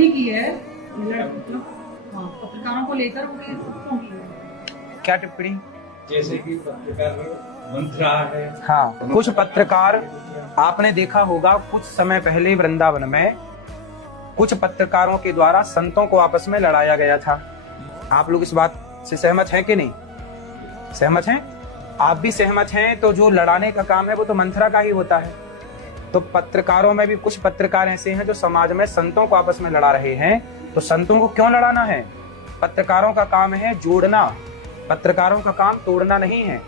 टिप्पणी की है मतलब पत्रकारों को लेकर उन्हें क्यों की है? क्या टिप्पणी? जैसे कि पत्रकार मंत्रा है। हाँ, कुछ पत्रकार, आपने देखा होगा कुछ समय पहले वृंदावन में कुछ पत्रकारों के द्वारा संतों को आपस में लड़ाया गया था। आप लोग इस बात से सहमत हैं कि नहीं? सहमत हैं? आप भी सहमत हैं? तो जो लड़ाने का काम है वो तो मंत्रा का ही होता है। तो पत्रकारों में भी कुछ पत्रकार ऐसे हैं जो समाज में संतों को आपस में लड़ा रहे हैं। तो संतों को क्यों लड़ाना है? पत्रकारों का काम है जोड़ना, पत्रकारों का काम तोड़ना नहीं है।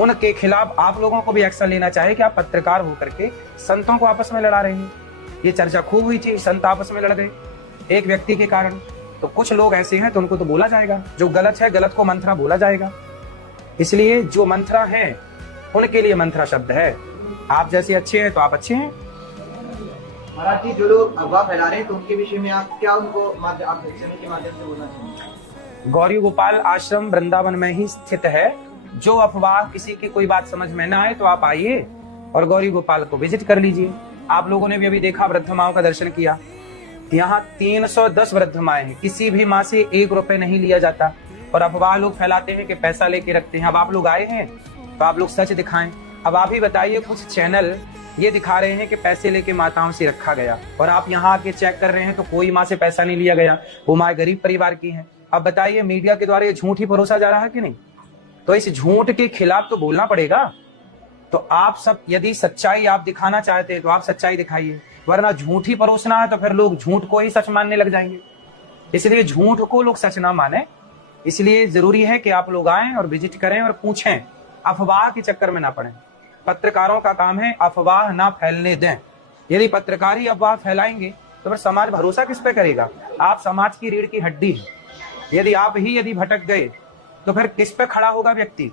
उनके खिलाफ आप लोगों को भी एक्शन लेना चाहिए कि आप पत्रकार होकर के संतों को आपस में लड़ा रहे हैं। ये चर्चा खूब हुई थी, संत आपस में लड़ गए एक व्यक्ति के कारण। तो कुछ लोग ऐसे हैं तो उनको तो बोला जाएगा, जो गलत है गलत को मंत्रा बोला जाएगा। इसलिए जो मंत्रा है उनके लिए मंत्रा शब्द है। आप जैसे अच्छे हैं तो आप अच्छे हैं। महाराज जी, जो लोग अफवाह फैला रहे हैं तो उनके विषय में आप क्या उनको आप चैनल के माध्यम से बोलना चाहेंगे? गौरी गोपाल आश्रम वृंदावन में ही स्थित है। जो अफवाह किसी की कोई बात समझ में ना आए तो आप आइए और गौरी गोपाल को विजिट कर लीजिए। आप लोगों ने भी अभी देखा, वृद्ध माओं का दर्शन किया। यहाँ 310 वृद्ध माएं हैं, किसी भी माँ से 1 रुपए नहीं लिया जाता। और अफवाह लोग फैलाते हैं कि पैसा लेके रखते हैं। अब आप लोग आए हैं तो आप लोग सच दिखाएं। अब आप ही बताइए, कुछ चैनल ये दिखा रहे हैं कि पैसे लेके माताओं से रखा गया, और आप यहाँ आके चेक कर रहे हैं तो कोई माँ से पैसा नहीं लिया गया, वो माँ गरीब परिवार की है। अब बताइए, मीडिया के द्वारा ये झूठ ही परोसा जा रहा है कि नहीं? तो इस झूठ के खिलाफ तो बोलना पड़ेगा। तो आप सब यदि सच्चाई आप दिखाना चाहते हैं तो आप सच्चाई दिखाइए, वरना झूठ ही परोसना है तो फिर लोग झूठ को ही सच मानने लग जाएंगे। इसलिए झूठ को लोग सच ना माने। इसलिए जरूरी है कि आप लोग आएं और विजिट करें और पूछें, अफवाह के चक्कर में ना पड़ें। पत्रकारों का काम है अफवाह ना फैलने दें। यदि पत्रकार ही अफवाह फैलाएंगे तो फिर समाज भरोसा किस पे करेगा? आप समाज की रीढ़ की हड्डी है। यदि भटक गए तो फिर किस पे खड़ा होगा व्यक्ति?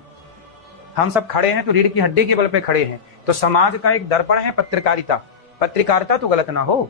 हम सब खड़े हैं तो रीढ़ की हड्डी के बल पे खड़े हैं। तो समाज का एक दर्पण है पत्रकारिता। पत्रकारिता तो गलत ना हो।